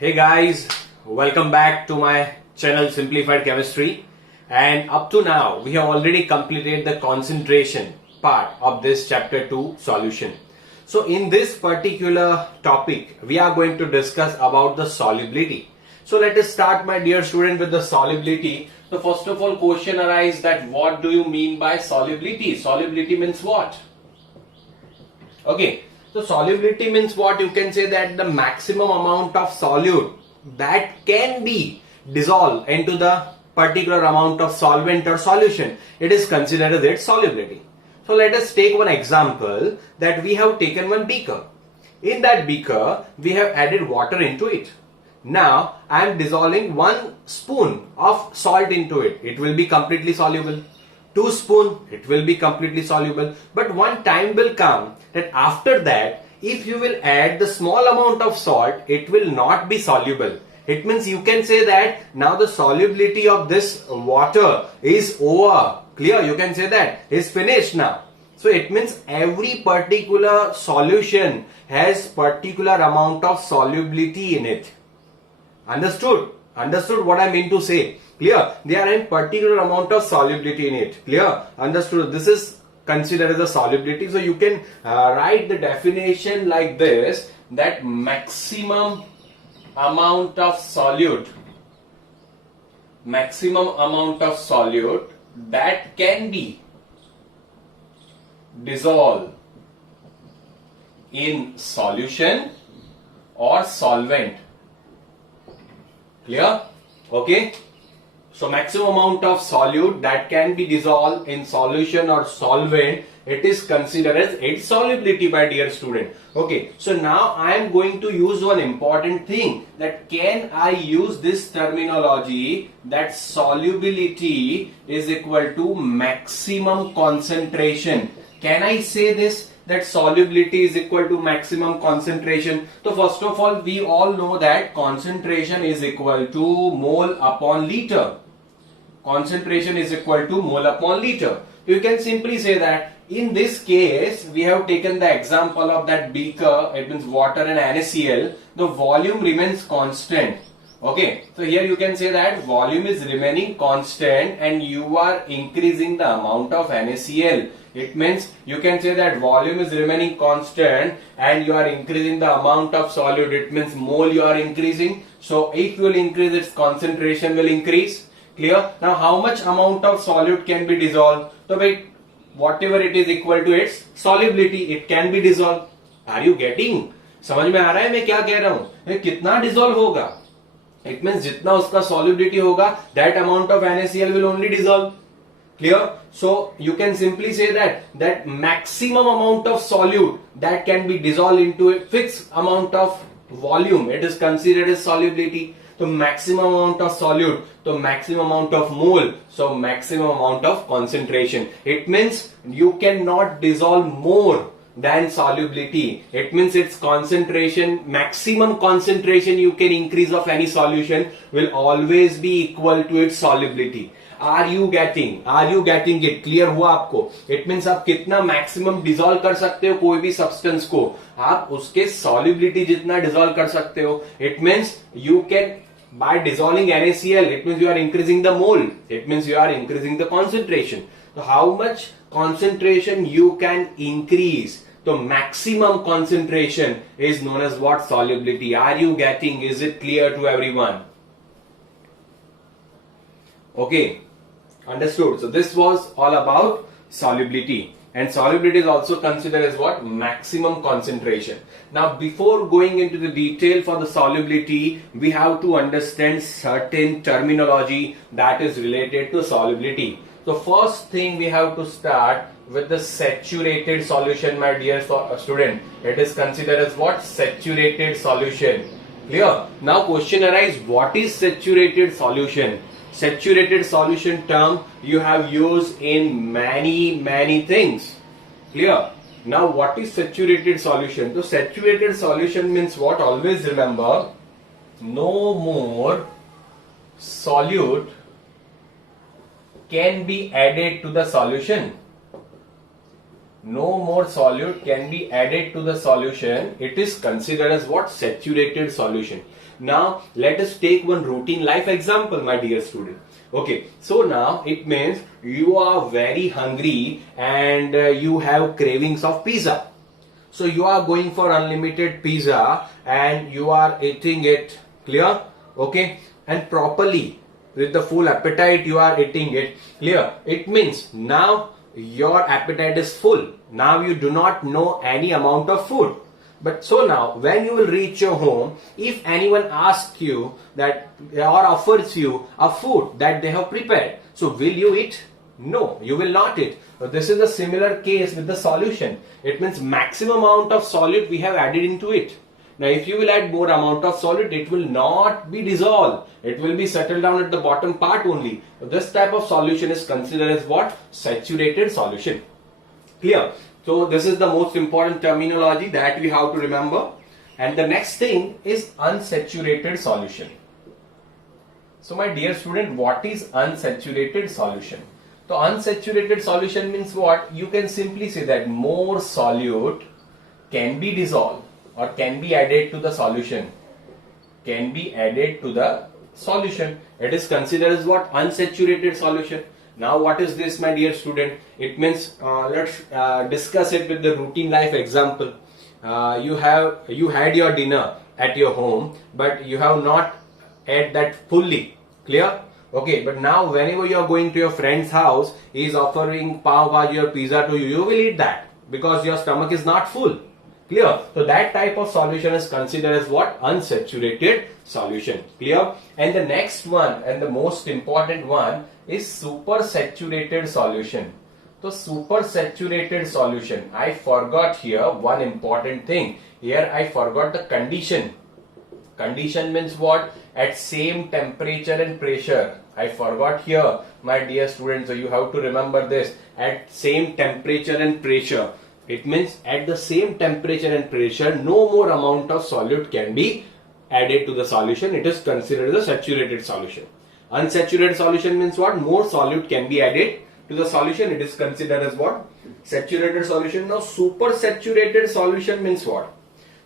Hey guys, welcome back to my channel Simplified Chemistry. And up to now, we have already completed the concentration part of this chapter 2 solution. So in this particular topic, we are going to discuss about the solubility. So let us start, my dear student, with the solubility. So first of all, question arises that what do you mean by solubility? Solubility means what? Okay. So solubility means what? You can say that the maximum amount of solute that can be dissolved into the particular amount of solvent or solution, it is considered as its solubility. So let us take one example that we have taken one beaker. In that beaker, we have added water into it. Now I am dissolving 1 spoon of salt into it. It will be completely soluble. 2 spoon, it will be completely soluble. But one time will come that after that, if you will add the small amount of salt, it will not be soluble. It means you can say that now the solubility of this water is over. Clear? You can say that is finished now. So it means every particular solution has particular amount of solubility in it. Understood? Understood what I mean to say? Clear? There are a particular amount of solubility in it. Clear? Understood? This is considered as a solubility. So you can write the definition like this, that maximum amount of solute that can be dissolved in solution or solvent. Clear? Okay. So maximum amount of solute that can be dissolved in solution or solvent, it is considered as its solubility, my dear student. Okay. So now I am going to use one important thing, that can I use this terminology that solubility is equal to maximum concentration. Can I say this? That solubility is equal to maximum concentration. So first of all, we all know that concentration is equal to mole upon liter. Concentration is equal to mole upon liter. You can simply say that in this case, we have taken the example of that beaker, it means water and NaCl, the volume remains constant. Okay, so here you can say that volume is remaining constant and you are increasing the amount of NaCl. It means you can say that volume is remaining constant and you are increasing the amount of solute. It means mole you are increasing. So if you will increase, its concentration will increase. Clear? Now how much amount of solute can be dissolved? So wait, whatever it is equal to its solubility, it can be dissolved. Are you getting? समझ में आ रहा है मैं क्या कह रहा हूँ? ये कितना डिसॉल्व होगा? It means जितना उसका solubility होगा, that amount of NaCl will only dissolve. Clear? So you can simply say that maximum amount of solute that can be dissolved into a fixed amount of volume, it is considered as solubility. So maximum amount of solute, so maximum amount of mole, so maximum amount of concentration. It means you cannot dissolve more than solubility. It means its concentration, maximum concentration you can increase of any solution will always be equal to its solubility. Are you getting it? Clear हुआ आपको? It means आप कितना maximum dissolve कर सकते हो कोई भी substance को, आप उसके solubility जितना dissolve कर सकते हो. It means you can, by dissolving NaCl, it means you are increasing the mole. It means you are increasing the concentration. So how much concentration you can increase? So maximum concentration is known as what? Solubility. Are you getting? Is it clear to everyone? Okay. Understood. So this was all about solubility, and solubility is also considered as what? Maximum concentration. Now before going into the detail for the solubility, we have to understand certain terminology that is related to solubility. So first thing we have to start with the saturated solution, my dear student. It is considered as what? Saturated solution. Clear? Now question arises, what is saturated solution? Saturated solution term you have used in many things. Clear? Now what is saturated solution? So saturated solution means what? Always remember, no more solute can be added to the solution. no more solute can be added to the solution, it is considered as what? Saturated solution. Now let us take one routine life example, my dear student. Okay, so now it means you are very hungry and you have cravings of pizza. So you are going for unlimited pizza and you are eating it, clear? Okay, and properly with the full appetite you are eating it, clear? It means now your appetite is full. Now you do not know any amount of food. But so now when you will reach your home, if anyone asks you that or offers you a food that they have prepared, so will you eat? No, you will not eat. So this is a similar case with the solution. It means maximum amount of solute we have added into it. Now if you will add more amount of solute, it will not be dissolved. It will be settled down at the bottom part only. So this type of solution is considered as what? Saturated solution. Clear? So this is the most important terminology that we have to remember. And the next thing is unsaturated solution. So my dear student, what is unsaturated solution? So unsaturated solution means what? You can simply say that more solute can be dissolved or can be added to the solution. Can be added to the solution. It is considered as what? Unsaturated solution. Now what is this, my dear student? It means let's discuss it with the routine life example. You had your dinner at your home, but you have not ate that fully. Clear? Okay, but now whenever you are going to your friend's house, he is offering pav bhaji or pizza to you, you will eat that because your stomach is not full. Clear? So that type of solution is considered as what? Unsaturated solution. Clear? And the next one and the most important one is supersaturated solution. So supersaturated solution, I forgot here one important thing. Here I forgot the condition. Condition means what? At same temperature and pressure. I forgot here, my dear students. So you have to remember this. At same temperature and pressure. It means at the same temperature and pressure, no more amount of solute can be added to the solution. It is considered a saturated solution. Unsaturated solution means what? More solute can be added to the solution. It is considered as what? Saturated solution. Now supersaturated solution means what?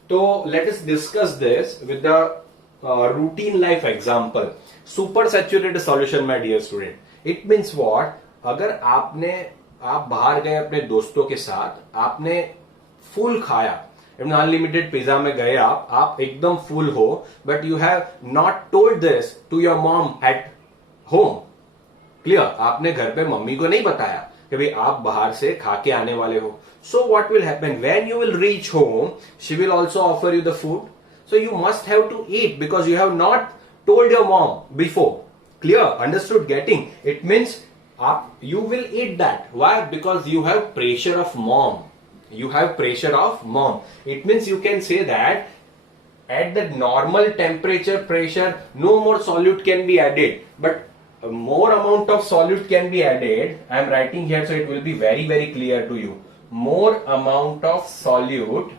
So let us discuss this with the routine life example. Supersaturated solution, my dear student. It means what? अगर आप बाहर गए अपने दोस्तों के साथ, आपने full खाया, अनलिमिटेड पिज्जा में गए आप एकदम फुल हो, but you have not told this to your mom at home. Clear? आपने घर पे मम्मी को नहीं बताया कि भाई आप बाहर से खा के आने वाले हो. So what will happen when you will reach home? She will also offer you the food. So you must have to eat because you have not told your mom before. Clear? Understood? Getting? It means you will eat that. Why? Because you have pressure of mom. You have pressure of mom. It means you can say that at the normal temperature pressure, no more solute can be added, but more amount of solute can be added. I am writing here so it will be very very clear to you. More amount of solute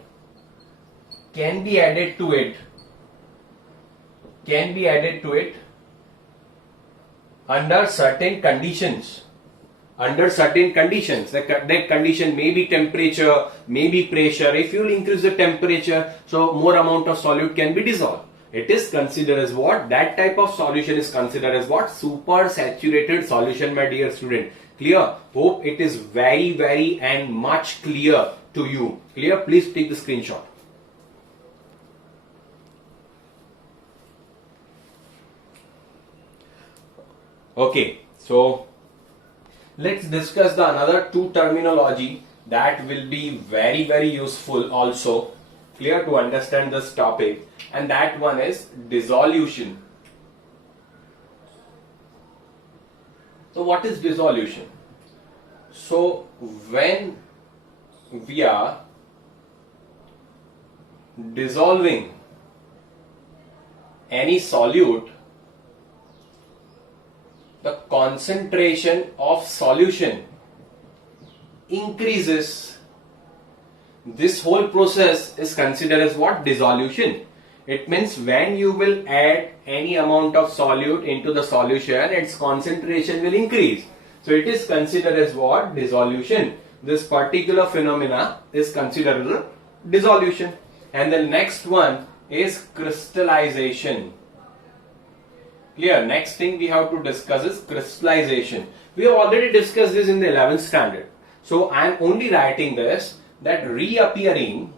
can be added to it. Can be added to it under certain conditions. Under certain conditions. That condition may be temperature, may be pressure. If you will increase the temperature, so more amount of solute can be dissolved. It is considered as what? That type of solution is considered as what? Supersaturated solution, my dear student. Clear? Hope it is very very and much clear to you. Clear? Please take the screenshot. Okay, so let's discuss the another two terminology that will be very very useful also. Clear? To understand this topic, and that one is dissolution. So what is dissolution? So when we are dissolving any solute, the concentration of solution increases. This whole process is considered as what? Dissolution. It means when you will add any amount of solute into the solution, its concentration will increase. So it is considered as what? Dissolution. this particular phenomena is considered as a dissolution. And the next one is crystallization. Clear? Next thing we have to discuss is crystallization. We have already discussed this in the 11th standard. So I am only writing this, that reappearing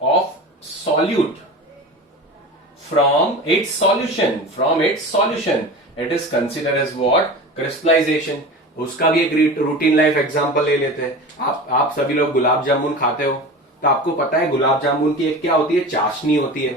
of solute from its solution, it is considered as what? Crystallization. उसका भी एक routine life example ले लेते हैं. आप सभी लोग गुलाब जामुन खाते हो, तो आपको पता है गुलाब जामुन की एक क्या होती है? चाशनी होती है.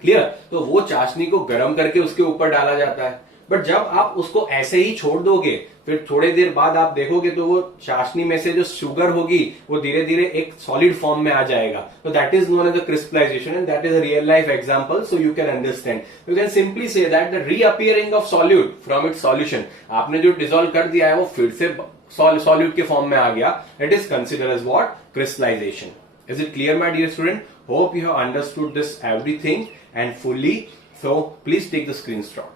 क्लियर? तो वो चाशनी को गर्म करके उसके ऊपर डाला जाता है. बट जब आप उसको ऐसे ही छोड़ दोगे, फिर थोड़ी देर बाद आप देखोगे तो वो चाशनी में से जो शुगर होगी वो धीरे धीरे एक सॉलिड फॉर्म में आ जाएगा. तो that is known as the crystallisation and that is a real life example, so you can understand. You can simply say that the reappearing of solute from its solution. आपने जो dissolve कर दिया है वो फिर से सॉल्यूट के form में आ गया. It is considered as what? Crystallisation. Is it clear, my dear student? Hope you have understood this everything and fully. So please take the screenshot.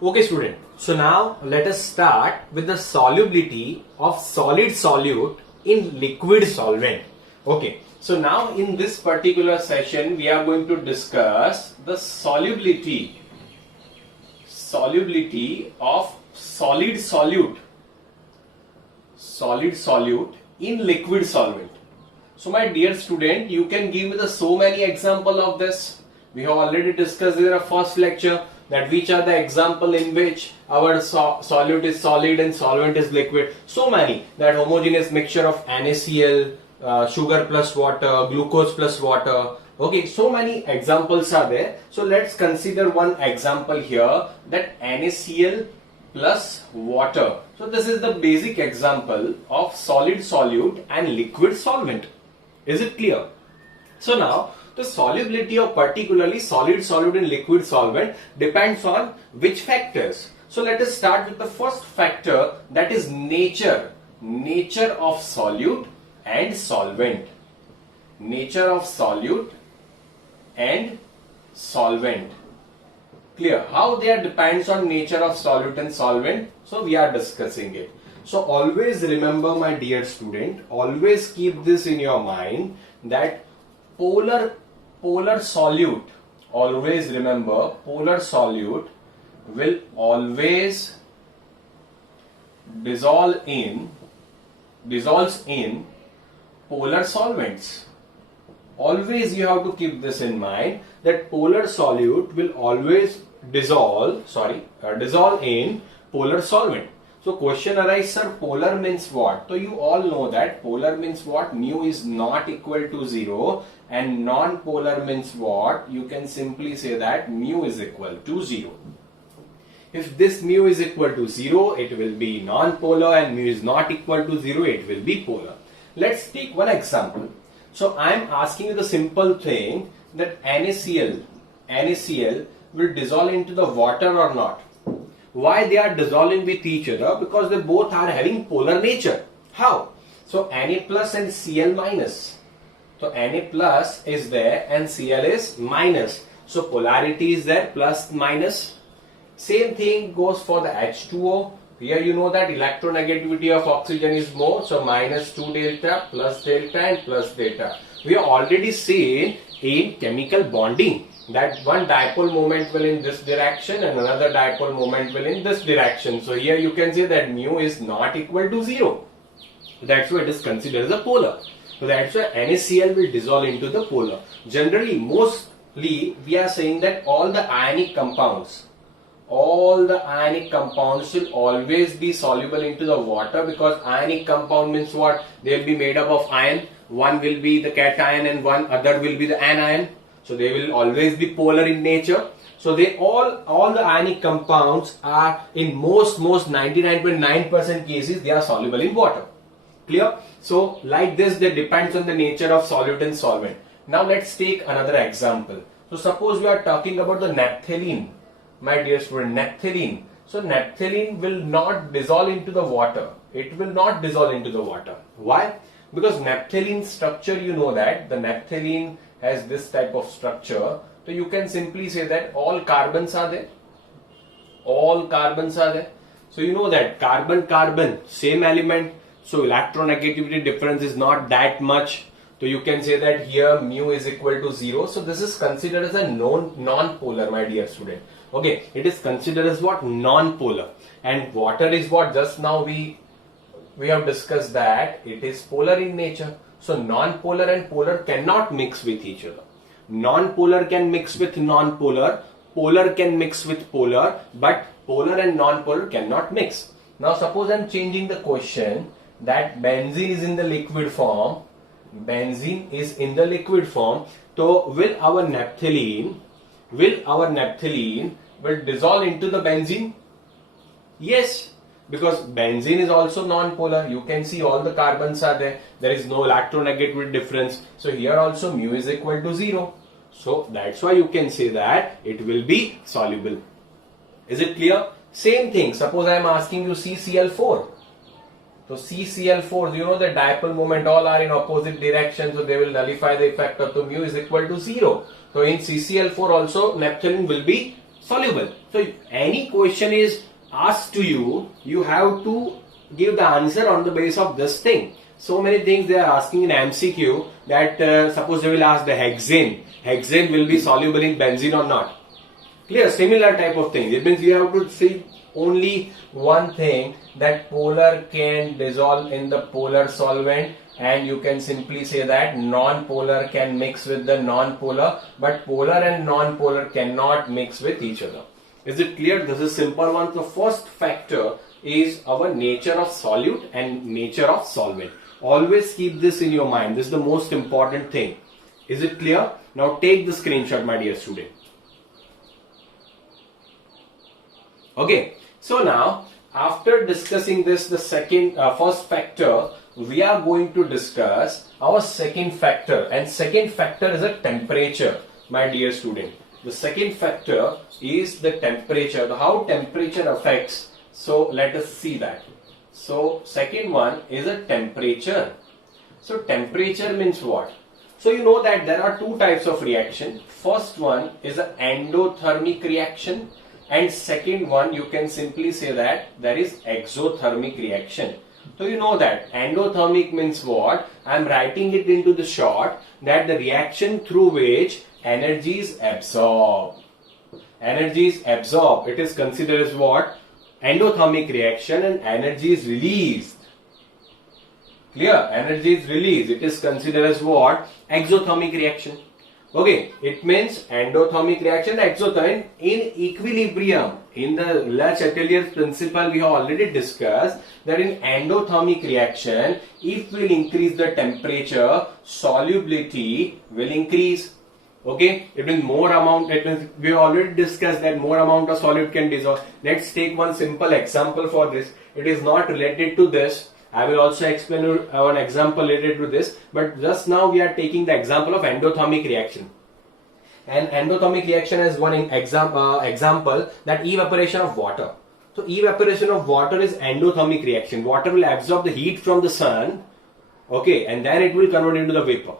Okay, student. So now let us start with the solubility of solid solute in liquid solvent. Okay. So now in this particular session we are going to discuss the solubility of solid solute in liquid solvent. So my dear student, you can give me the so many example of this. We have already discussed in our first lecture that which are the example in which our solute is solid and solvent is liquid. So many, that homogeneous mixture of NaCl, sugar plus water, glucose plus water. Okay, so many examples are there. So let's consider one example here, that NaCl plus water. So this is the basic example of solid solute and liquid solvent. Is it clear? So now the solubility of particularly solid solute and liquid solvent depends on which factors. So let us start with the first factor, that is nature of solute and solvent. Nature of solute and solvent. Clear? How they are depends on nature of solute and solvent. So we are discussing it. So always remember, my dear student, always keep this in your mind, that polar solute, always remember, polar solute will always dissolves in polar solvents. Always you have to keep this in mind, that polar solute will always dissolve in polar solvent. So question arises, sir, polar means what? So you all know that polar means what? Mu is not equal to 0, and non-polar means what? You can simply say that mu is equal to 0. If this mu is equal to 0, it will be non-polar, and mu is not equal to 0, it will be polar. Let's take one example. So I am asking you the simple thing, that NaCl will dissolve into the water or not. Why they are dissolving with each other? Because they both are having polar nature. How? So Na plus and Cl minus. So Na plus is there and Cl is minus. So polarity is there, plus minus. Same thing goes for the H2O. Here you know that electronegativity of oxygen is more, so minus 2 delta, plus delta and plus delta. We have already seen in chemical bonding that one dipole moment will in this direction and another dipole moment will in this direction. So here you can say that mu is not equal to 0. That's why it is considered as a polar. So that's why NaCl will dissolve into the polar. Generally, mostly we are saying that all the ionic compounds will always be soluble into the water, because ionic compound means what? They will be made up of ion. One will be the cation and one other will be the anion. So they will always be polar in nature. So they all the ionic compounds are in most 99.9% cases they are soluble in water. Clear? So like this, they depends on the nature of solute and solvent. Now let's take another example. So suppose we are talking about the naphthalene. My dear student, naphthalene. So naphthalene will not dissolve into the water. It will not dissolve into the water. Why? Because naphthalene structure, you know that the naphthalene has this type of structure. So you can simply say that all carbons are there. All carbons are there. So you know that carbon, same element. So electronegativity difference is not that much. So you can say that here mu is equal to 0. So this is considered as a non-polar, my dear student. Okay, it is considered as what? Non-polar. And water is what? Just now we have discussed that it is polar in nature. So non-polar and polar cannot mix with each other. Non-polar can mix with non-polar, polar can mix with polar, but polar and non-polar cannot mix. Now suppose I am changing the question that benzene is in the liquid form. Benzene is in the liquid form. So will our naphthalene will dissolve into the benzene? Yes, because benzene is also non-polar. You can see all the carbons are there. There is no electronegativity difference. So here also mu is equal to 0. So that's why you can say that it will be soluble. Is it clear? Same thing. Suppose I am asking you CCl4. So CCl4, you know the dipole moment all are in opposite direction, so they will nullify the effect of the mu is equal to 0. So in CCl4 also naphthalene will be soluble. So any question is asked to you, you have to give the answer on the basis of this thing. So many things they are asking in MCQ that suppose they will ask the hexane. Hexane will be soluble in benzene or not. Clear? Similar type of thing. It means you have to see only one thing, that polar can dissolve in the polar solvent, and you can simply say that non-polar can mix with the non-polar, but polar and non-polar cannot mix with each other. Is it clear? This is simple one. The first factor is our nature of solute and nature of solvent. Always keep this in your mind. This is the most important thing. Is it clear? Now take the screenshot, my dear student. Okay, so now after discussing this, the first factor, we are going to discuss our second factor, and second factor is a temperature, my dear student. The second factor is the temperature, how temperature affects. So let us see that. So second one is a temperature. So temperature means what? So you know that there are two types of reaction. First one is an endothermic reaction, and second one you can simply say that there is exothermic reaction. So you know that endothermic means what? I am writing it into the short, that the reaction through which energy is absorbed. Energy is absorbed. It is considered as what? Endothermic reaction, and energy is released. Clear? Energy is released. It is considered as what? Exothermic reaction. Okay, it means endothermic reaction, exothermic in equilibrium. In the Le Chatelier's principle, we have already discussed that in endothermic reaction, if we increase the temperature, solubility will increase. Okay, it means more amount. It means we have already discussed that more amount of solute can dissolve. Let's take one simple example for this. It is not related to this. I will also explain an example related to this, but just now we are taking the example of endothermic reaction. And endothermic reaction is one example, that evaporation of water. So evaporation of water is endothermic reaction. Water will absorb the heat from the sun, okay, and then it will convert into the vapor.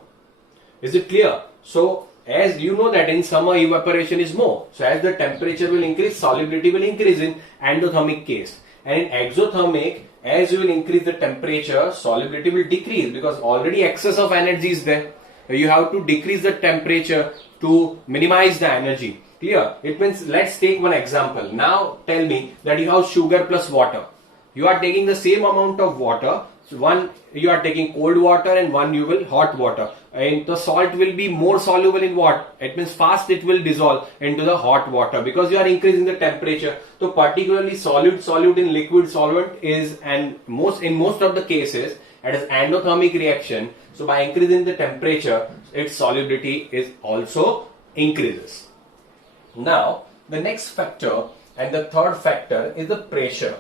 Is it clear? So as you know that in summer evaporation is more. So as the temperature will increase, solubility will increase in endothermic case. And in exothermic, as you will increase the temperature, solubility will decrease because already excess of energy is there. You have to decrease the temperature to minimize the energy. Clear? It means, let's take one example. Now tell me that you have sugar plus water. You are taking the same amount of water. One you are taking cold water and one you will hot water. And the salt will be more soluble in what? It means fast it will dissolve into the hot water because you are increasing the temperature. So particularly solute in liquid solvent is, and in most of the cases it is endothermic reaction. So by increasing the temperature, its solubility is also increases. Now the next factor and the third factor is the pressure.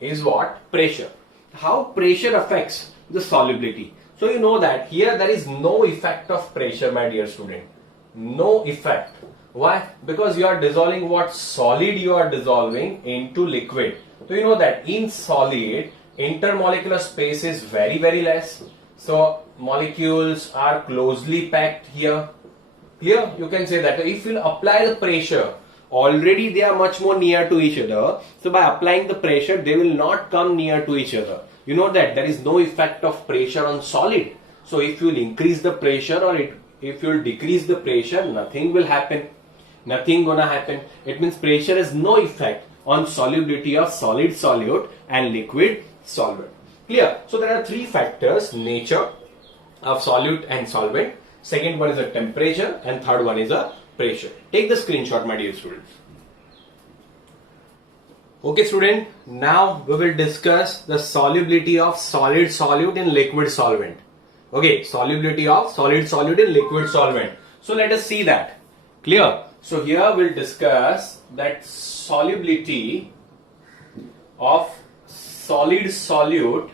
Is what? Pressure. How pressure affects the solubility. So you know that here there is no effect of pressure, my dear student. No effect. Why? Because you are dissolving what? Solid you are dissolving into liquid. So you know that in solid, intermolecular space is very, very less. So molecules are closely packed here. Here you can say that if you apply the pressure already they are much more near to each other. So by applying the pressure, they will not come near to each other. You know that there is no effect of pressure on solid. So if you will increase the pressure or if you will decrease the pressure, nothing will happen. Nothing gonna happen. It means pressure has no effect on solubility of solid solute and liquid solvent. Clear? So there are three factors: nature of solute and solvent. Second one is the temperature, and third one is the pressure. Take the screenshot, my dear students. Okay, student. Now we will discuss the solubility of solid solute in liquid solvent. Okay, solubility of solid solute in liquid solvent. So let us see that. Clear? So here we'll discuss that solubility of solid solute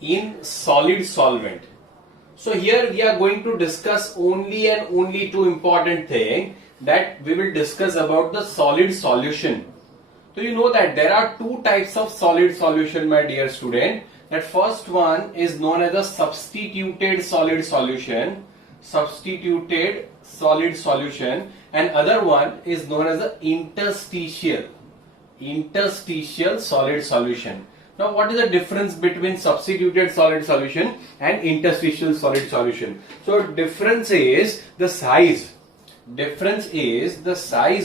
in solid solvent. So here we are going to discuss only and only two important things, that we will discuss about the solid solution. So you know that there are two types of solid solution, my dear student. That first one is known as a substituted solid solution, and other one is known as the interstitial solid solution. Now what is the difference between substituted solid solution and interstitial solid solution? So difference is the size.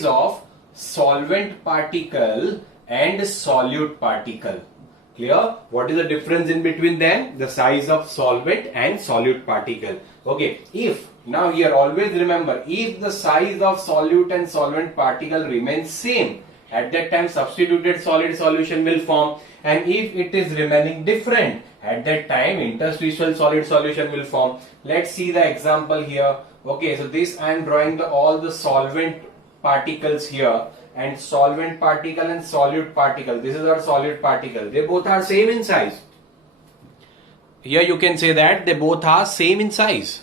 Of solvent particle and solute particle. Clear? What is the difference in between them? The size of solvent and solute particle. Okay, now here always remember, if the size of solute and solvent particle remains same, at that time substituted solid solution will form, and if it is remaining different, at that time interstitial solid solution will form. Let's see the example here. Okay, so this I am drawing all the solvent particles here, and solvent particle and solute particle. This is our solute particle. They both are same in size. Here you can say that they both are same in size.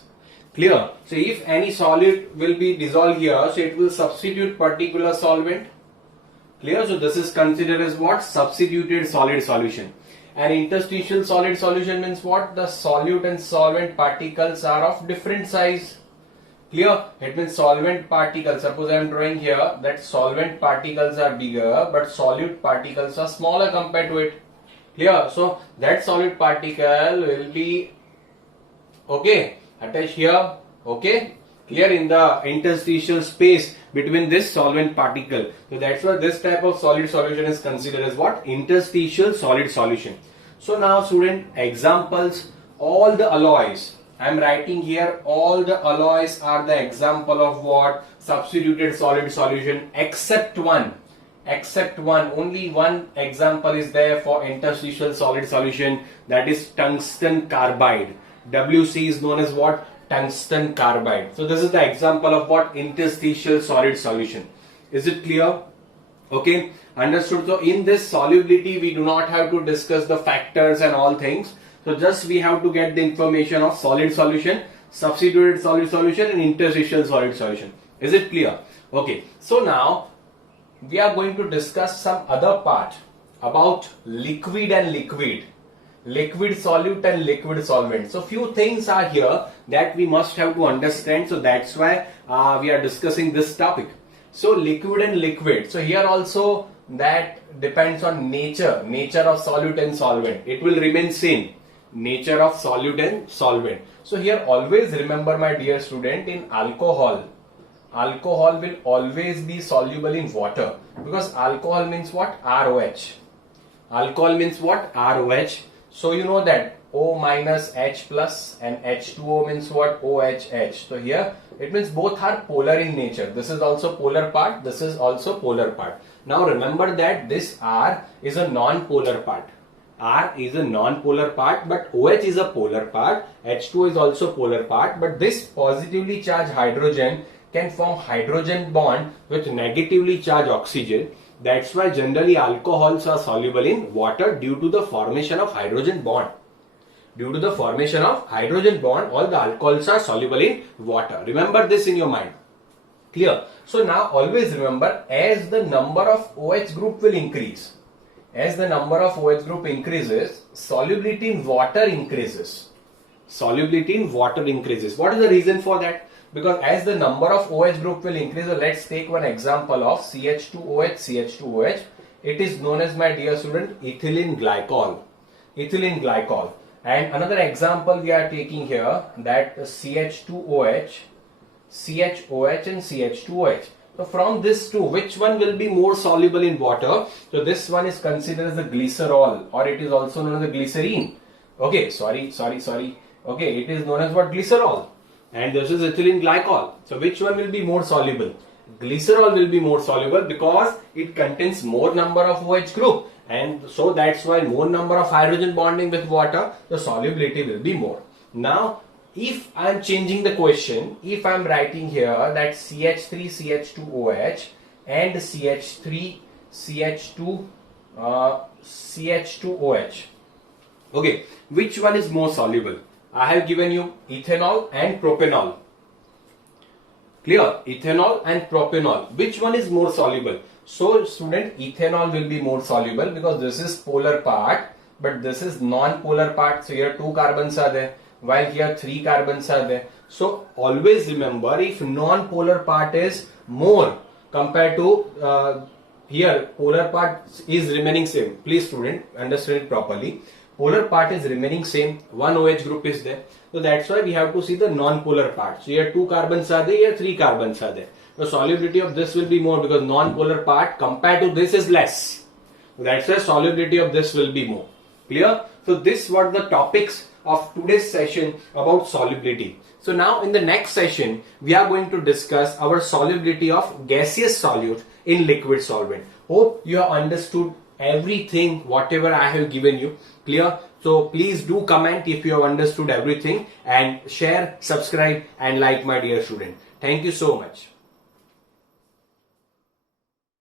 Clear? So if any solute will be dissolved here, so it will substitute particular solvent. Clear? So this is considered as what? Substituted solid solution. And interstitial solid solution means what? The solute and solvent particles are of different size. Clear? It means solvent particles. Suppose I am drawing here that solvent particles are bigger, but solute particles are smaller compared to it. Clear? So that solute particle will be attached here. Okay, clear, in the interstitial space between this solvent particle. So that's why this type of solid solution is considered as what? Interstitial solid solution. So now student, examples, all the alloys. I am writing here all the alloys are the example of what? Substituted solid solution, except one. Only one example is there for interstitial solid solution, that is tungsten carbide. WC is known as what? Tungsten carbide. So this is the example of what? Interstitial solid solution. Is it clear? Okay, understood. So in this solubility we do not have to discuss the factors and all things. So just we have to get the information of solid solution, substituted solid solution and interstitial solid solution. Is it clear? Okay, so now we are going to discuss some other part about liquid and liquid solute and liquid solvent. So few things are here that we must have to understand. So that's why we are discussing this topic. So liquid and liquid. So here also that depends on nature of solute and solvent. It will remain same. Nature of solute and solvent. So here always remember, my dear student, in alcohol will always be soluble in water, because alcohol means what? ROH. Alcohol means what? ROH. So you know that O minus H plus and H2O means what? OHH. So here it means both are polar in nature. This is also polar part, this is also polar part. Now remember that this R is a non-polar part. R is a non-polar part, but OH is a polar part, H2O is also polar part, but this positively charged hydrogen can form hydrogen bond with negatively charged oxygen. That's why generally alcohols are soluble in water due to the formation of hydrogen bond. Due to the formation of hydrogen bond, all the alcohols are soluble in water. Remember this in your mind. Clear? So now always remember, as the number of OH group will increase, as the number of OH group increases, solubility in water increases. Solubility in water increases. What is the reason for that? because as the number of OH group will increase, so let's take one example of CH2OH, CH2OH. It is known as, my dear student, ethylene glycol. Ethylene glycol. And another example we are taking here, that CH2OH, CHOH and CH2OH. So from this two, which one will be more soluble in water? So this one is considered as the glycerol, or it is also known as the glycerine. Okay, sorry. Okay, it is known as what? Glycerol. And this is ethylene glycol. So which one will be more soluble? Glycerol will be more soluble because it contains more number of OH group, and so that's why more number of hydrogen bonding with water, the solubility will be more. Now if I am changing the question, if I am writing here that CH3 CH2OH and CH3 CH2 CH2OH, okay, which one is more soluble? I have given you ethanol and propanol. Clear? Ethanol and propanol. Which one is more soluble? So student, ethanol will be more soluble because this is polar part, but this is non-polar part. So here 2 carbons are there, while here 3 carbons are there. So always remember, if non-polar part is more compared to here, polar part is remaining same. Please student, understand it properly. Polar part is remaining same, one OH group is there. So that's why we have to see the non-polar part. So here 2 carbons are there, here 3 carbons are there. The solubility of this will be more because non-polar part compared to this is less. That's why solubility of this will be more. Clear? So this were the topics of today's session about solubility. So now in the next session, we are going to discuss our solubility of gaseous solute in liquid solvent. Hope you have understood everything whatever I have given you. Clear? So please do comment if you have understood everything, and share, subscribe and like, my dear student. Thank you so much.